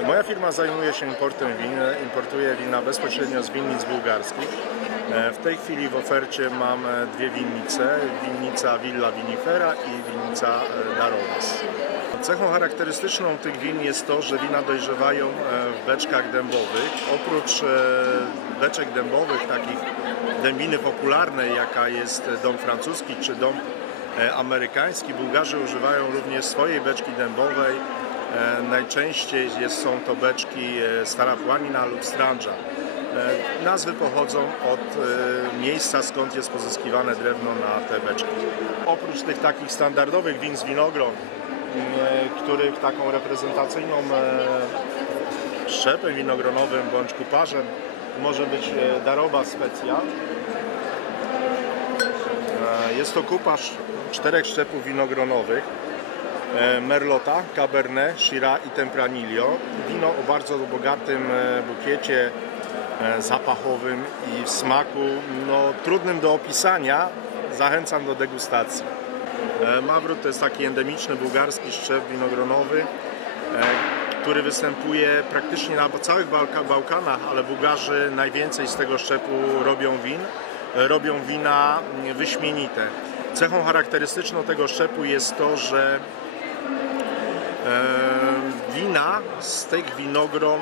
Moja firma zajmuje się importem win, importuje wina bezpośrednio z winnic bułgarskich. E, W tej chwili w ofercie mam e, dwie winnice, winnica Villa Vinifera i winnica e, Darobas. Cechą charakterystyczną tych win jest to, że wina dojrzewają w beczkach dębowych. Oprócz beczek dębowych, takich dębiny popularnej, jaka jest dom francuski czy dom amerykański, Bułgarzy używają również swojej beczki dębowej. E, Najczęściej jest, są to beczki e, Stara Płanina lub Strandża. E, Nazwy pochodzą od e, miejsca, skąd jest pozyskiwane drewno na te beczki. Oprócz tych takich standardowych win z winogron, m, e, których taką reprezentacyjną e, szczepem winogronowym bądź kuparzem może być e, Daroba Specjal. E, Jest to kuparz czterech szczepów winogronowych. E, Merlota, Cabernet, Shiraz i Tempranillo. Wino o bardzo bogatym e, bukiecie e, zapachowym i w smaku no, trudnym do opisania. Zachęcam do degustacji. Mawrut to jest taki endemiczny bułgarski szczep winogronowy, który występuje praktycznie na całych Bałka- Bałkanach, ale Bułgarzy najwięcej z tego szczepu robią win. Robią wina wyśmienite. Cechą charakterystyczną tego szczepu jest to, że wina z tych winogron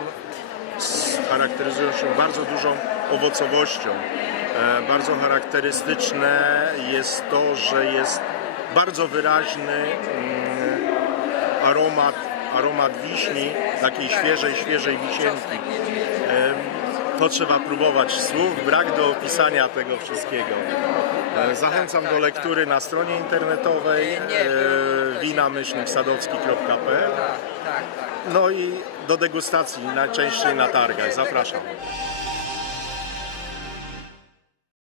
charakteryzują się bardzo dużą owocowością. E, Bardzo charakterystyczne jest to, że jest bardzo wyraźny mm, aromat, aromat wiśni, takiej świeżej, świeżej wisienki. To trzeba próbować. Słów brak do opisania tego wszystkiego. E, Zachęcam do lektury na stronie internetowej wina-sadowski.pl Tak, tak, tak. no i do degustacji najczęściej na targach. Zapraszam.